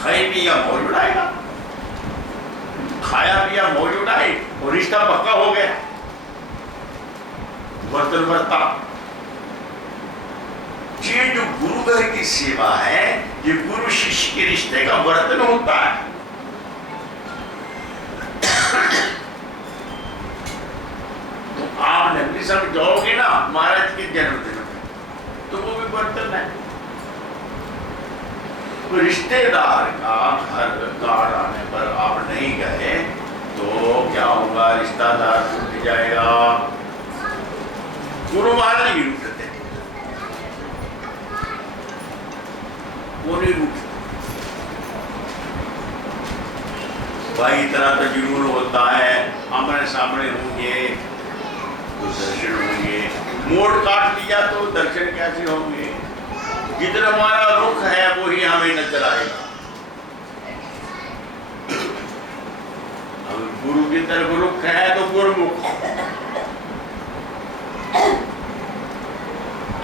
खाई पिया मौज उड़ाएगा, खाया पिया मौज उड़ाए और रिश्ता पक्का हो गया, बर्तन बरता। ये जो गुरु घर की सेवा है, ये गुरु शिष्य के रिश्ते का वर्तन होता है। तो आप नगरी सब जाओगे ना महाराज के जन्मदिन में, तो वो भी बर्तन है। तो रिश्तेदार का घर कार्ड आने पर आप नहीं गए तो क्या होगा, रिश्तेदार टूट जाएगा। गुरु महाराज नहीं रूठते, वो नहीं रूठते। भाई तरह का जुनून होता है, आमने सामने होंगे तो दर्शन होंगे, मोड़ काट लिया तो दर्शन कैसे होंगे। जितना हमारा रुख है वही हमें नजर आएगा। अब गुरु की तरफ रुख है तो गुरुमुख,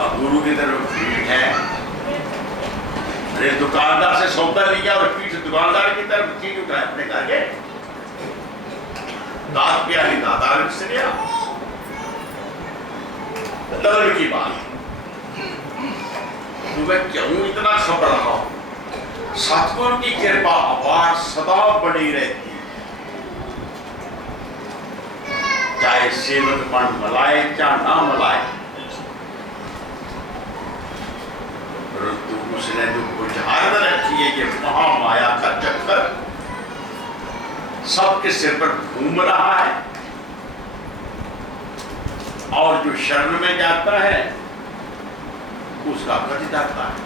अब गुरु की तरफ पीठ है। अरे दुकानदार से सौदा लिया और पीठ दुकानदार की तरफ चीज उठाए अपने करके, दांत पे आनी दातार से लिया। दर्द की बात तो मैं क्यों इतना खबर रहा हूं। सतगुरु की कृपा अपार सदा बनी रहती, चाहे सेवक मन मलाए चाहे ना मलाए, परंतु उसने जो बुझारत रखी है कि महामाया का चक्कर सबके सिर पर घूम रहा है, और जो शरण में जाता है उसका गति जाता है।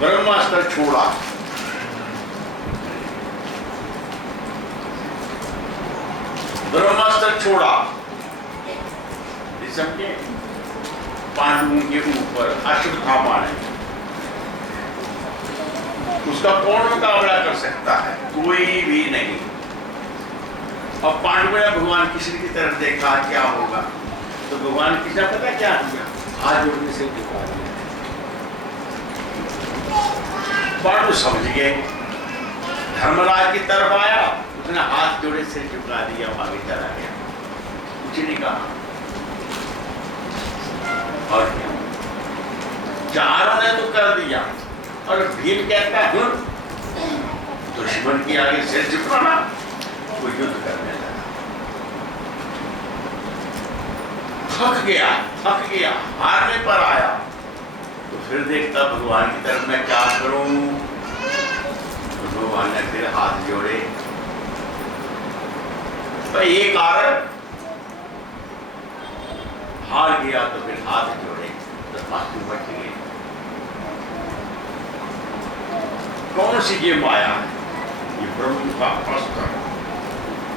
ब्रह्मास्त्र छोड़ा, ब्रह्मास्त्र छोड़ा, समझे, पांडवों के ऊपर अश्वत्थामा है, उसका कौन मुकाबला कर सकता है? कोई भी नहीं। अब पांडवों ने भगवान कृष्ण की तरफ देखा, क्या होगा? तो भगवान कृष्ण पता क्या किया? हाथ जोड़ने से झुका दिया। पांडव समझ गए, धर्मराज की तरफ आया, उसने हाथ जोड़े से झुका दिया, वहां भी चला गया, कुछ नहीं कहा। और क्या, चारों ने तो कर दिया, और भीम कहता है दुश्मन की आगे सिर झुकाना, वो युद्ध करने लगा। थक गया, हारने पर आया, तो फिर देखता भगवान की तरफ, मैं क्या करूं? तो भगवान ने फिर हाथ जोड़े। तो एक कारण हार गया तो फिर हाथ जोड़े, तो मृत्यु बच गई। कौन सी ये माया है? ये ब्रह्म का अस्त्र,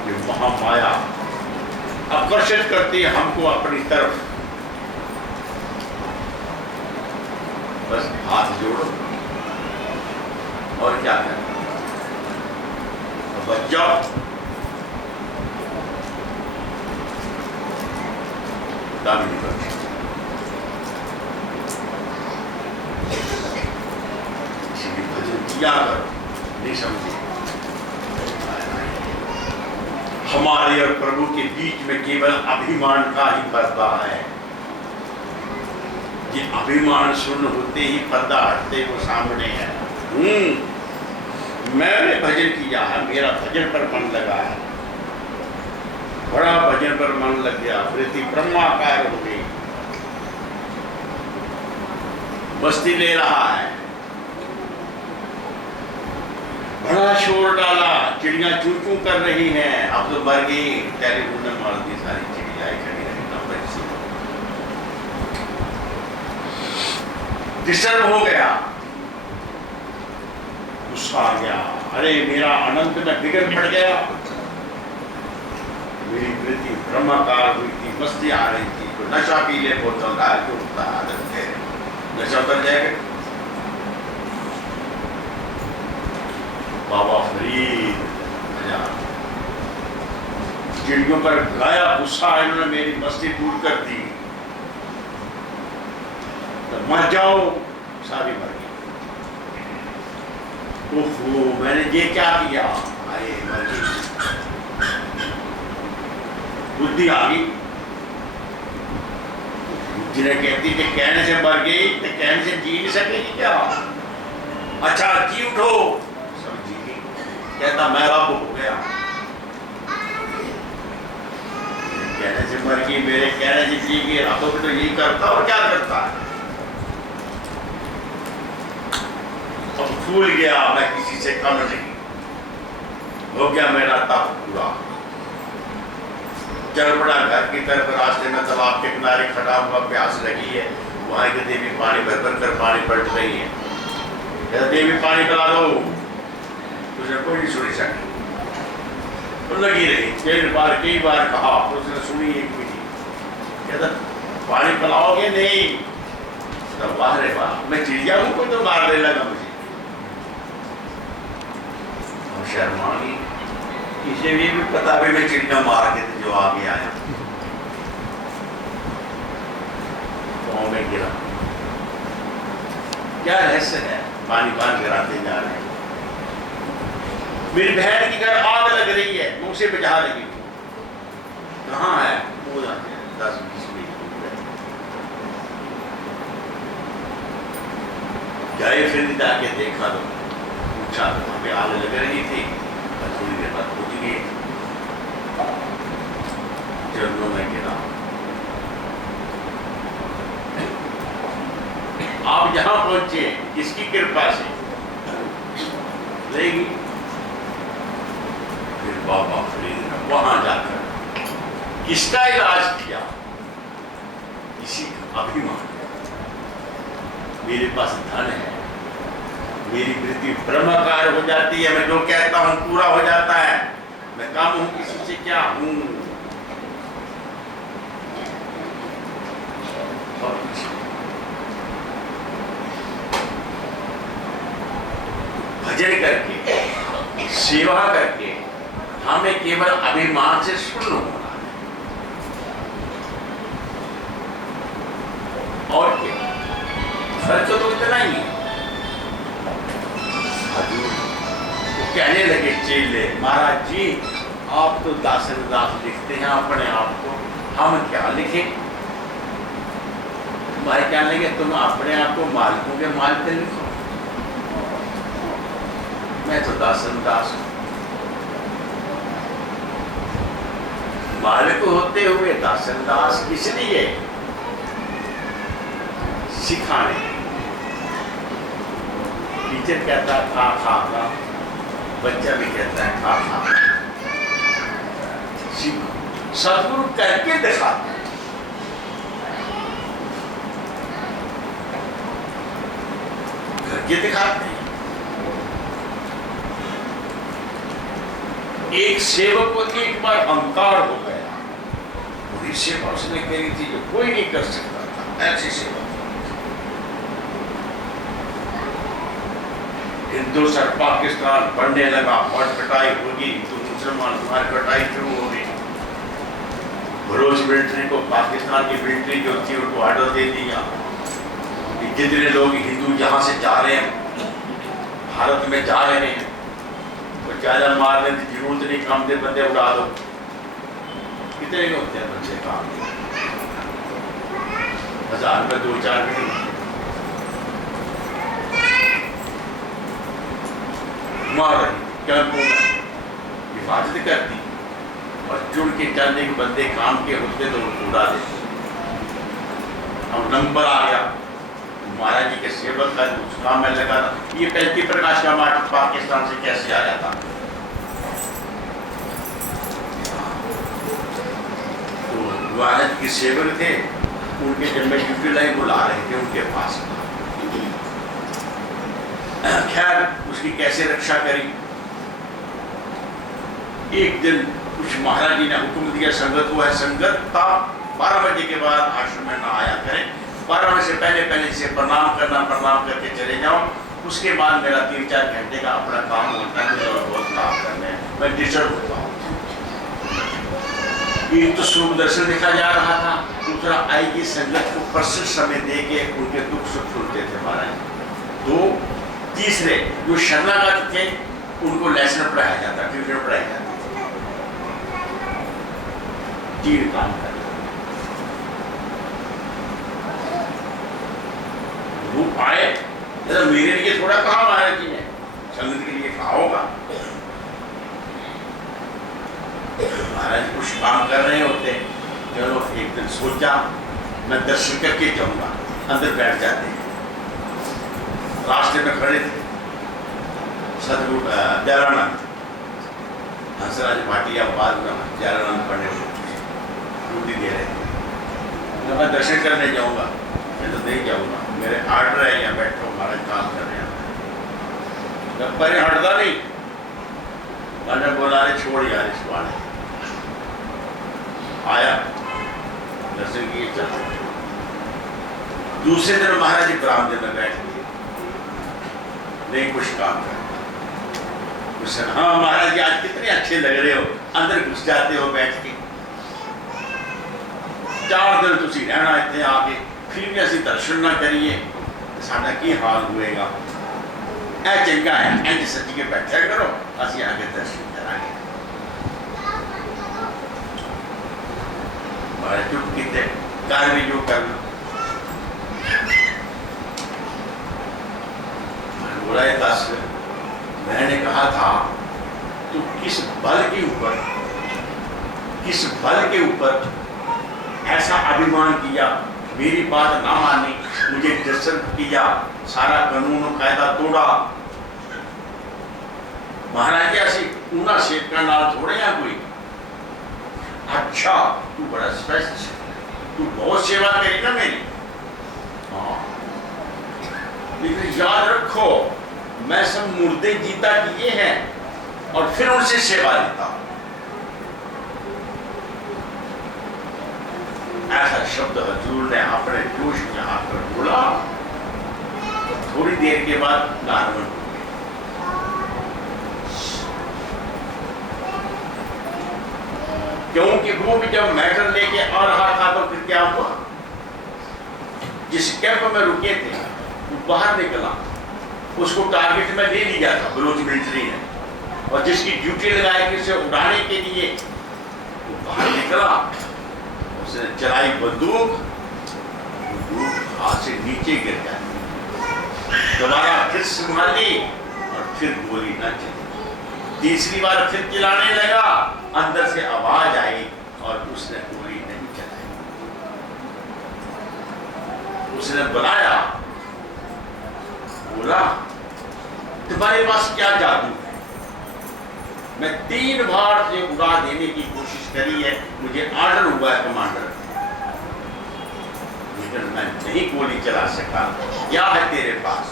ये महामाया आकर्षित करती है हमको अपनी तरफ। बस हाथ जोड़ो और क्या करना, बच जाओ। दामिनी बच भजन किया करो, नहीं समझे। हमारे और प्रभु के बीच में केवल अभिमान का ही पर्दा है। ये अभिमान शून्य होते ही पर्दा हटते वो सामने है। मैंने भजन किया है, मेरा भजन पर मन लगा है, बड़ा भजन पर मन लग गया, वृत्ति ब्रह्माकार हो गई, मस्ती ले रहा है, बड़ा शोर डाला, चिड़िया चू चू कर रही हैं, अब तो मर गई, टेलीफोन में मार दी सारी चिड़िया खड़ी रही, डिस्टर्ब हो गया, गुस्सा आ गया, अरे मेरा अनंत में बिगड़ पड़ गया, मेरी वृत्ति ब्रह्माकार हुई थी, मस्ती आ रही थी, तो नशा पी ले बोतल डाल के उठता आदत है, नशा उतर जाएगा। बाबा फरीद चिड़ियों पर गाया गुस्सा, इन्होंने मेरी मस्ती दूर कर दी, तो मर जाओ, सारी मर गई। ओहो, मैंने ये क्या किया? अरे बुद्धि आ गई। बुद्धि ने कहती कि कहने से मर गई तो कहने से जी नहीं सकेगी क्या? अच्छा जी उठो। सब जी गई। कहता मैं रब हो गया। कहने से मर गई, मेरे कहने से जी गई। रब तो यही करता और क्या करता है? अब भूल गया मैं किसी से कम नहीं, हो गया मेरा तप पूरा। चल पड़ा घर की तरफ। रास्ते में तालाब के किनारे खड़ा हुआ, प्यास लगी है। वहां की देवी पानी भर भर कर पानी पलट रही है। कहता देवी पानी पिला दो। तुझे कोई नहीं सुनी सकी, तो लगी रही। कई बार कहा, उसने सुनी एक भी नहीं। कहता पानी पिलाओगे? नहीं। तो वाह रे वाह, मैं चिड़िया हूं को तो मारने लगा मुझे। शर्मा गई। इसे भी पता भी मैं चिड़िया मार के तो जो आगे आया पाँव में गिरा। क्या रहस्य है? पानी पान गिराते जा रहे हैं। मेरी बहन की घर आग लग रही है, मुंह से बुझा लगी। कहाँ है? वो जाते हैं 10-20 मिनट गए। फिर जाके देखा तो पूछा तो वहां पे आग लग रही थी। थोड़ी देर बाद पहुंच गए, चरणों में गिरा। आप यहां पहुंचे किसकी कृपा से? लेगी। फिर बाबा फरीद ने वहां जाकर किसका इलाज किया? किसी का अभिमान। मेरे पास धन है, मेरी वृत्ति ब्रह्माकार हो जाती है, मैं जो कहता हूं पूरा हो जाता है। मैं कम हूं किसी से, क्या हूं? भजन करके, सेवा करके हमें केवल अभिमान से शून्य होना है। और क्या फर्क तो इतना ही है। कहने लगे चेले, महाराज जी आप तो दासन दास लिखते हैं अपने आप को, हम क्या लिखें? तुम्हारे क्या लगे, तुम अपने आप को मालिकों के मालिक लिखो। मैं तो दासन दास हूं। मालिक होते हुए दासन दास किस लिए? सिखाने। टीचर कहता खा खा खा, बच्चा भी कहता है खा खा। सदगुरु करके दिखाते हैं। करके दिखाते हैं। एक सेवक को एक बार अहंकार हो गया, पूरी सेवा उसने करी थी जो कोई नहीं कर सकता था। ऐसी सेवा हिंदुस्तान पाकिस्तान बढ़ने लगा और कटाई होगी तो मुसलमान तुम्हारी कटाई शुरू हो गई। बलोच मिलिट्री को पाकिस्तान की मिलिट्री जो थी उनको ऑर्डर दे दिया कि जितने लोग हिंदू यहाँ से जा रहे हैं, भारत में जा रहे हैं, तो ज्यादा मारने की जरूरत नहीं, कम से बंदे उड़ा दो। कितने होते हैं बच्चे काम? 1000 में 2-4 नहीं। मार रही कैंपों में हिफाजत करती और जुड़ के चलने के बंदे काम के होते तो उड़ा देते। अब नंबर आ गया महाराज जी के सेवक का, उस काम में लगा था। ये 35 प्रकाश का मार्ग पाकिस्तान से कैसे आया था? तो महाराज के सेवक थे, उनके जब में ड्यूटी लाइन बुला रहे थे उनके पास। खैर उसकी कैसे रक्षा करी? एक दिन कुछ महाराज जी ने हुक्म दिया संगत को है, संगत था 12 बजे के बाद आश्रम में ना आया करें। 12 बजे से पहले इसे प्रणाम करके चले जाओ। उसके बाद मेरा 3-4 घंटे का अपना काम होता है, तो बहुत काम करने मैं डिस्टर्ब होता हूँ। एक तो शुभ दर्शन देखा जा रहा था, दूसरा आई की संगत को प्रशस्त समय दे के उनके दुख सुख सुनते थे महाराज। तो तीसरे जो शरणागत थे उनको लेसन पढ़ाया जाता, ट्यूशन पढ़ाई जाती। 3 काम कर वो आए, मेरे लिए थोड़ा कहा महाराज जी ने, संगत के लिए कहा होगा। महाराज कुछ काम कर रहे होते, चलो एक दिन सोचा मैं दर्शन करके जाऊंगा, अंदर बैठ जाते हैं। रास्ते में खड़े थे सदगुरु दयारानंद, हंसराज भाटिया बाद में दयारानंद पढ़ने ड्यूटी दे रहे थे। मैं दर्शन करने जाऊंगा, मैं तो नहीं जाऊंगा, मेरे आर्डर है, यहाँ बैठो महाराज काम कर रहे हैं। जब पहले हटता नहीं, मैंने बोला अरे छोड़ यार इसको आने। आया, दर्शन किए, चल। दूसरे दिन महाराज जी बरामदे में बैठ गए, नहीं कुछ काम कर। हाँ महाराज जी आज कितने अच्छे लग रहे हो, अंदर घुस जाते हो बैठ के। 4 दिन तुसी रहना इतने आके, फिर भी असं दर्शन ना करिए, साडा की हाल होएगा। ऐ चंगा है, इंज सज के बैठा करो, असं आके दर्शन करांगे। महाराज चुप कीते, कर भी जो करना। बोला ये 10 मैंने कहा था तो किस बल के ऊपर ऐसा अभिमान किया, मेरी बात ना मानी, मुझे डिस्टर्ब किया, सारा कानून और कायदा तोड़ा। महाराज ऐसी ऊना शेख का नाम थोड़े या कोई। अच्छा तू बड़ा स्पेशल, तू बहुत सेवा करी ना मेरी। हाँ लेकिन याद रखो मैं सब मुर्दे जीता किए हैं और फिर उनसे सेवा लेता। ऐसा शब्द हजूर ने अपने जोश में आकर बोला। थोड़ी देर के बाद नॉर्मल हो गए। क्योंकि वो भी जब मैटर लेके आ रहा था तो फिर क्या हुआ, जिस कैंप में रुके थे वो बाहर निकला, उसको टारगेट में ले लिया था बलोच मिलिट्री ने, और जिसकी ड्यूटी लगाई कि उसे उड़ाने के लिए वो बाहर निकला, उसने चलाई बंदूक, हाथ से नीचे गिर जाती, दोबारा फिर संभाली और फिर गोली न चली। तीसरी बार फिर चिल्लाने लगा, अंदर से आवाज आई और उसने गोली नहीं चलाई। उसने बुलाया, बोला तुम्हारे पास क्या जादू है? मैं 3 बार से उड़ा देने की कोशिश करी है, मुझे ऑर्डर हुआ है कमांडर, लेकिन मैं नहीं गोली चला सका। क्या है तेरे पास?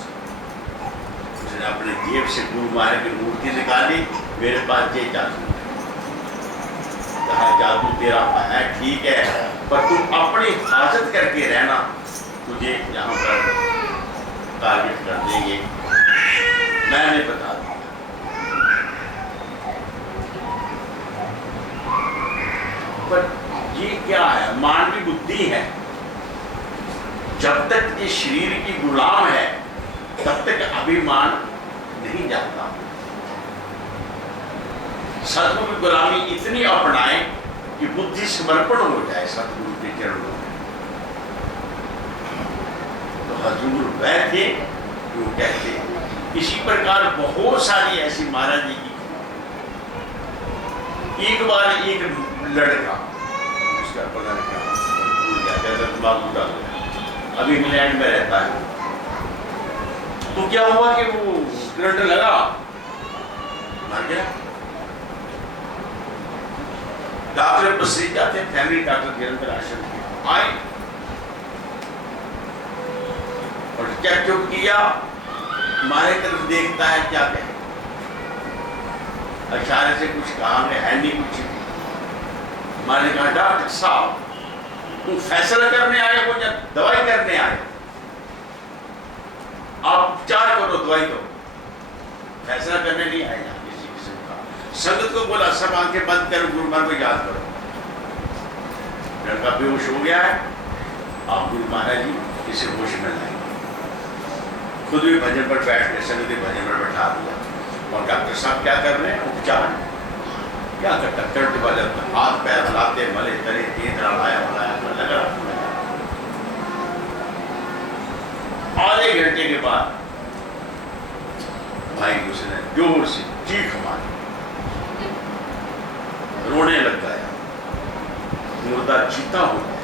उसने अपने जेब से गुरु महाराज की मूर्ति निकाली, मेरे पास ये जादू है। कहा जादू तेरा है ठीक है, पर तुम अपनी हिफाजत करके रहना, तुझे यहाँ पर टारगेट कर देंगे। मैंने बता दिया। पर ये क्या है, मानवीय बुद्धि है। जब तक ये शरीर की गुलाम है तब तक अभिमान नहीं जाता। सतगुरु की गुलामी इतनी अपनाए कि बुद्धि समर्पण हो जाए सतगुरु के चरणों में। तो हजूर वह थे जो कहते। इसी प्रकार बहुत सारी ऐसी महाराज जी की। एक बार एक लड़का, उसका पता नहीं क्या अभी इंग्लैंड में रहता है, तो क्या हुआ कि वो करंट लगा, मर गया। डॉक्टर बसरी जाते, फैमिली डॉक्टर निरंतर आश्रम के आए और चेक किया, हमारे तरफ देखता है, क्या कहे, इशारे से कुछ कहा, है नहीं कुछ। मैंने कहा डॉक्टर साहब तुम फैसला करने आए हो या दवाई करने आए? आप उपचार करो, दवाई दो, फैसला करने नहीं आए यहाँ किसी किस्म का। संगत को बोला सब आंखें बंद करो, गुरु महाराज को याद करो। लड़का बेहोश हो गया है, आप गुरु महाराज जी इसे होश में लाएंगे। खुद भी भजन पर बैठ के संगति भजन पर बैठा दिया। और डॉक्टर साहब क्या कर रहे हैं? उपचार क्या करता? करंट वाले हाथ पैर हिलाते, मले तले तेज लाया लगा। आधे घंटे के बाद भाई उसने जोर से चीख मारी, रोने लग गया, मुर्दा जीता हो गया।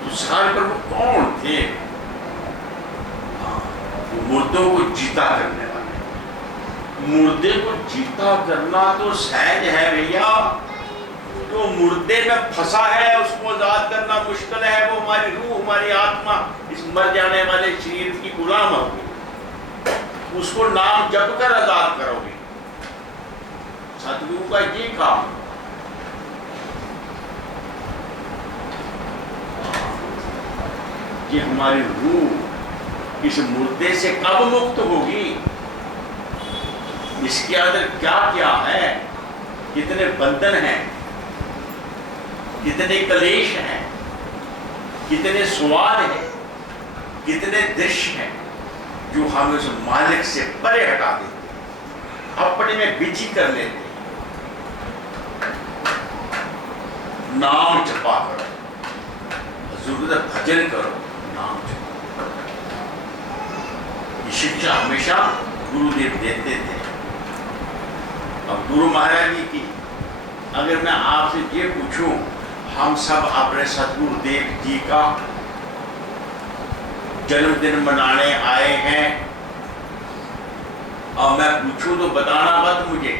तो सारे पर वो कौन थे? वो मुर्दों को जीता करने वाले। मुर्दे को जीता करना तो सहज है भैया। तो मुर्दे में फंसा है उसको आजाद करना मुश्किल है। वो हमारी रूह, हमारी आत्मा इस मर जाने वाले शरीर की गुलाम होगी। उसको नाम जप कर आजाद करोगे। सतगुरु का ये काम। ये हमारी रूह इस मुर्दे से कब मुक्त होगी? इसके अंदर क्या क्या है? कितने बंधन हैं, कितने कलेश हैं, कितने स्वाद हैं, कितने दृश्य हैं जो हम उस मालिक से परे हटा देते, अपने में बिजी कर लेते। नाम जपा करो, जरूरत भजन करो, नाम जपा। ये शिक्षा हमेशा गुरुदेव देते थे। अब गुरु महाराज जी की अगर मैं आपसे ये पूछूं, हम सब अपने सतगुरुदेव जी का जन्मदिन मनाने आए हैं, और मैं पूछूं तो बताना मत मुझे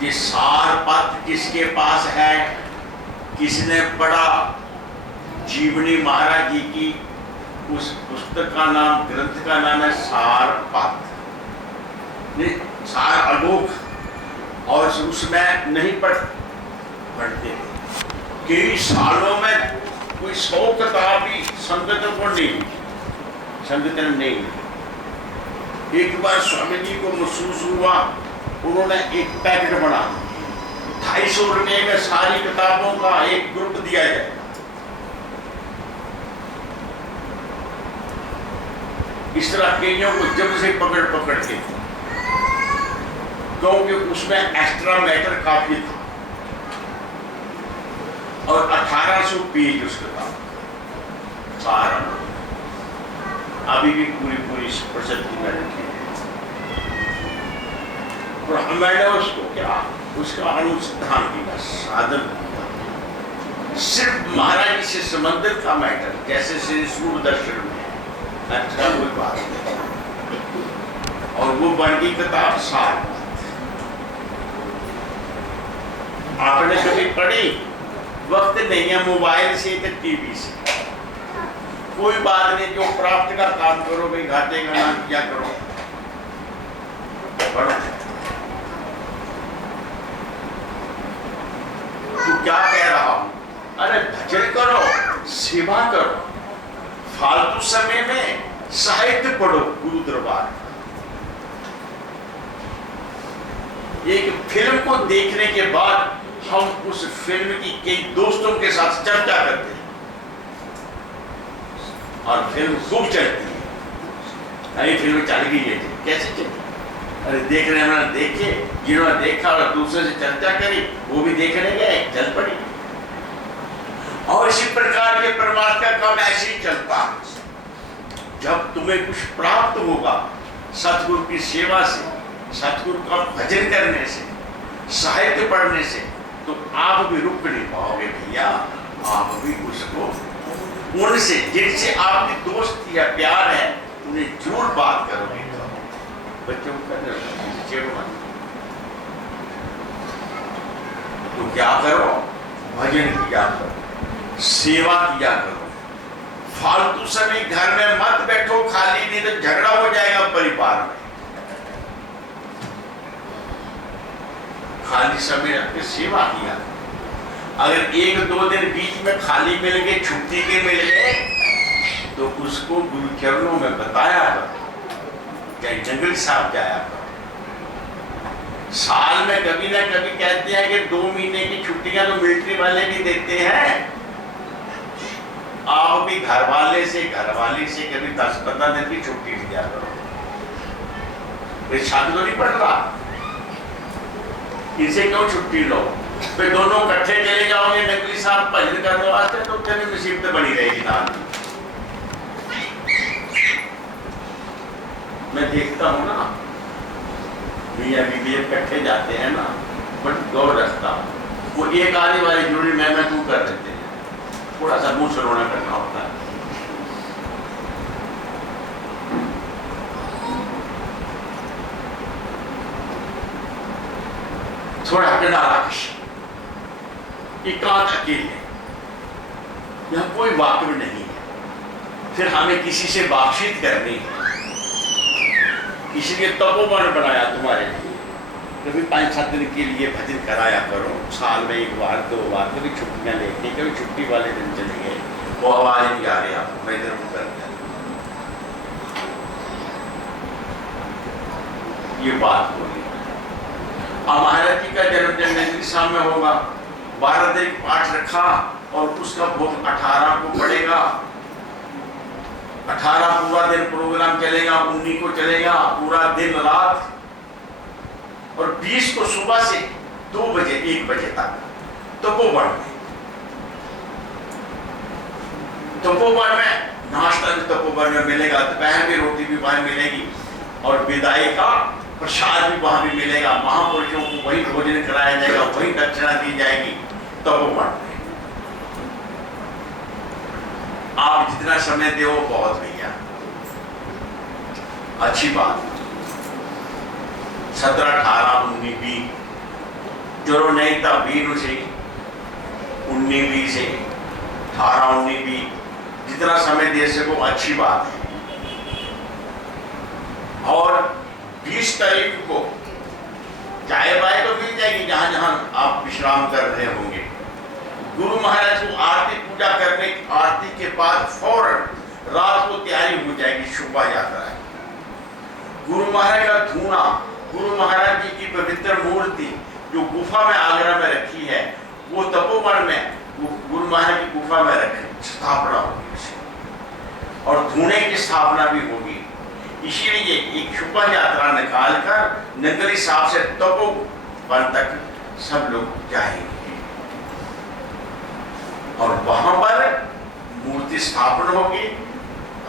कि सार पत्र किसके पास है, किसने पढ़ा? जीवनी महाराज जी की उस पुस्तक का नाम, ग्रंथ का नाम है सार पत्र, सार अलोक। और उसमें नहीं पढ़ते कई सालों में कोई 100 किताब भी संगठन को नहीं, संगठन नहीं। एक बार स्वामी जी को महसूस हुआ, उन्होंने एक पैकेट बना 250 रुपए में सारी किताबों का एक ग्रुप दिया जाए। इस तरह कईयों को जब से पकड़ के, क्योंकि उसमें एक्स्ट्रा मैटर काफी था और 1800 पेज उस किताब सारा अभी भी पूरी प्रसिद्धि में रखी है। और मैंने उसको क्या, उसका अनुसंधान किया, साधन किया, सिर्फ महाराज जी से संबंधित का मैटर, जैसे श्री सूर्य दर्शन में अच्छा कोई बात नहीं। और वो बन गई किताब सार। आपने कभी पढ़ी? वक्त नहीं है, मोबाइल से तो टीवी से। कोई बात नहीं, जो प्राप्त का काम करो भाई, घाटे का नाम क्या करो, पढ़ो। तो क्या कह रहा हूं? अरे भजन करो, सेवा करो, फालतू समय में साहित्य पढ़ो, गुरु दरबार। एक फिल्म को देखने के बाद हम उस फिल्म की कई दोस्तों के साथ चर्चा करते हैं और फिल्म खूब चलती है। नई फिल्म चल गई है, कैसे चली? अरे देखने में देखे, जिन्होंने देखा और दूसरे से चर्चा करी, वो भी देखने गए, चल पड़ी। और इसी प्रकार के परमात्मा का काम ऐसे ही चलता है। जब तुम्हें कुछ प्राप्त होगा सतगुरु की सेवा से, सतगुरु का भजन करने से, साहित्य पढ़ने से, तो आप भी रुक नहीं पाओगे भैया। आप भी उसको उनसे जिनसे आपकी दोस्ती या प्यार है, उन्हें जरूर बात करोगे। बच्चों का तो क्या करो? भजन किया करो, सेवा किया करो। फालतू समय घर में मत बैठो खाली, नहीं तो झगड़ा हो जाएगा परिवार में। खाली समय रख के सेवा किया। अगर 1-2 दिन बीच में खाली मिल गए, छुट्टी के मिल गए, तो उसको गुरु चरणों में बताया करो, चाहे जंगल साहब जाया करो। साल में कभी ना कभी कहते हैं कि 2 महीने की छुट्टियां तो मिलिट्री वाले भी देते हैं, भी घरवाले से घरवाली से कभी 10-15 दिन की छुट्टी लिया करो। ये छात्र तो नहीं पढ़ रहा, इनसे क्यों छुट्टी लो? फिर दोनों इकट्ठे चले जाओगे नकली साहब भजन करने वास्ते, तो तेरी मुसीबत बनी रहेगी ना। मैं देखता हूँ ना, मियाँ बीवी इकट्ठे जाते हैं ना, बट गौर रखता हूँ, वो एक आने वाली जरूरी मैं तू कर देते हैं, थोड़ा सा मुंह सरोना करना होता है। थोड़ा राक्षस एकांत अकेले, यहां कोई वाकई नहीं है, फिर हमें किसी से बातचीत करनी है, इसलिए तपोवन बनाया तुम्हारे लिए। कभी 5-7 दिन के लिए भजन कराया करो, साल में 1 बार 2 बार, कभी छुट्टियां लेके, कभी छुट्टी वाले दिन चले गए, वो आवाज नहीं आ रही आपको, मैं इधर कर दिया। ये बात बोली। महाराज जी का जन्मदिन नंदी शाम में होगा, 12 दिन पाठ रखा और उसका भोग 18 को पड़ेगा। 18 पूरा दिन प्रोग्राम चलेगा, 19 को चलेगा पूरा दिन रात, और 20 को सुबह से 2 बजे 1 बजे तक तपोवन में नाश्ता भी तपोवन में मिलेगा, दोपहर की रोटी भी वहां मिलेगी, और विदाई का प्रसाद भी वहां भी मिलेगा। महापुरुषों को वही भोजन कराया जाएगा, वही दक्षिणा दी जाएगी तपोवन में। आप जितना समय दे वो बहुत भैया, अच्छी बात। 17, 18, 19, 20 जो नहीं था 20 से 19, 20 से 18, 19, 20 जितना समय दे सको अच्छी बात है। और 20 तारीख को चाय बाय तो मिल जाएगी जहां जहां आप विश्राम कर रहे होंगे। गुरु महाराज को आरती पूजा करने, आरती के बाद फौरन रात को तैयारी हो जाएगी, शोभा यात्रा है। गुरु महाराज का धूना, गुरु महाराज जी की पवित्र मूर्ति जो गुफा में आगरा में रखी है, वो तपोवन में गुरु महाराज की गुफा में रखी स्थापना होगी, और धूने की स्थापना भी होगी। इसीलिए एक शोभा यात्रा निकालकर नगरी साहब से तपोवन तक सब लोग जाएंगे, और वहां पर मूर्ति स्थापना होगी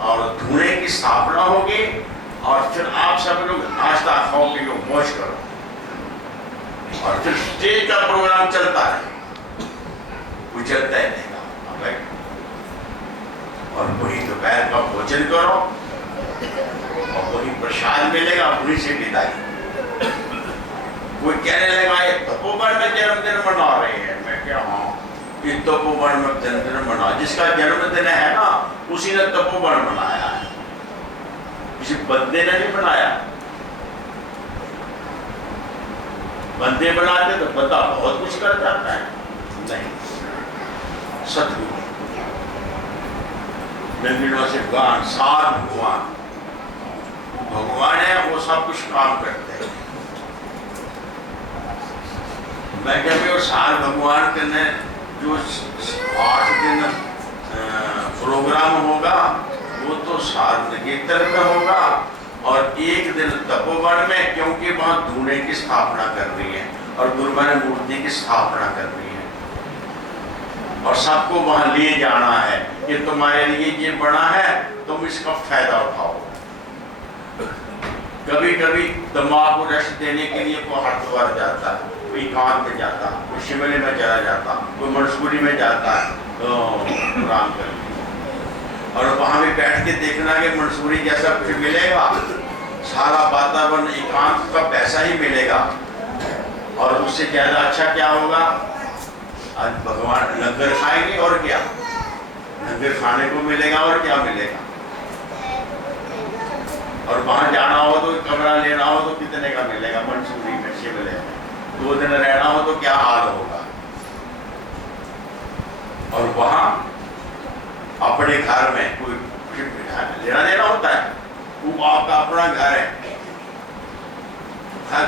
और धूने की स्थापना होगी, और फिर आप सब लोग नाश्ता खाओ पियो मौज करो, और फिर स्टेज का प्रोग्राम चलता है, वो चलता ही रहेगा। और वही दोपहर का भोजन करो, और वही प्रसाद मिलेगा, वही से विदाई। कोई कहने लगा ये तपोवन में जन्मदिन मना रहे हैं, मैं क्या हाँ, ये तपोवन में जन्मदिन मना, जिसका जन्मदिन है ना उसी ने तपोवन मनाया है, किसी बंदे ने नहीं बनाया। बंदे बनाते तो बंदा बहुत कुछ कर जाता है, नहीं। सतगुरु नंदिनों से भगवान, सार भगवान है, वो सब कुछ काम करते हैं। मैं जब वो सार भगवान के ने जो 8 दिन प्रोग्राम होगा, वो तो सारनाथ में होगा, और 1 दिन तपोवन में, क्योंकि वहां धूने की स्थापना कर रही है और गुरु महाराज मूर्ति की स्थापना कर रही है, और सबको वहां ले जाना है। ये तुम्हारे लिए ये बना है, तुम इसका फायदा उठाओ। कभी कभी दिमाग को रेस्ट देने के लिए कोई हरिद्वार जाता है, कोई कान में जाता, कोई शिमले में चला जाता, कोई मसूरी में जाता है आराम करने, और वहां भी बैठ के देखना कि मंसूरी जैसा कुछ मिलेगा, सारा वातावरण एकांत का वैसा ही मिलेगा, और उससे ज्यादा अच्छा क्या होगा? आज भगवान लंगर खाएंगे, और क्या लंगर खाने को मिलेगा, और क्या मिलेगा। और वहां जाना हो तो कमरा लेना हो तो कितने का मिलेगा? मंसूरी में, शिमले में 2 दिन रहना हो तो क्या हाल होगा। और वहां अपने घर में कोई लेना देना होता है, वो आपका अपना घर है,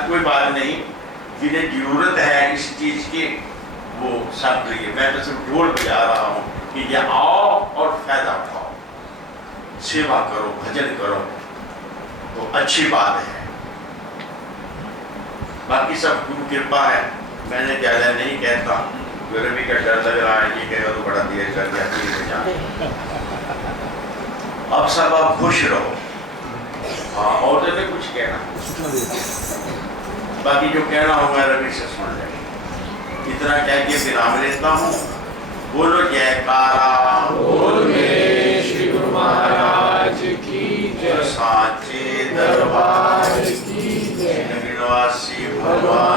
कोई बात नहीं। जिन्हें जरूरत है इस चीज की वो सब लिए, मैं तो सिर्फ ढोल बजा रहा हूँ कि ये आओ और फायदा उठाओ। सेवा करो, भजन करो तो अच्छी बात है। बाकी सब गुरु कृपा है, मैंने ज़्यादा नहीं कहता। गर्मी का डर लग रहा है, ये कहेगा तो बड़ा देर कर दिया, ठीक है। अब सब आप खुश रहो। हाँ, और तो नहीं कुछ कहना, बाकी जो कहना होगा रवि से सुन लेंगे। इतना कह के विराम लेता हूँ। बोलो जयकारा, बोल मेरे श्री गुरु महाराज की जय, साचे दरबार की जय, निवासी भगवान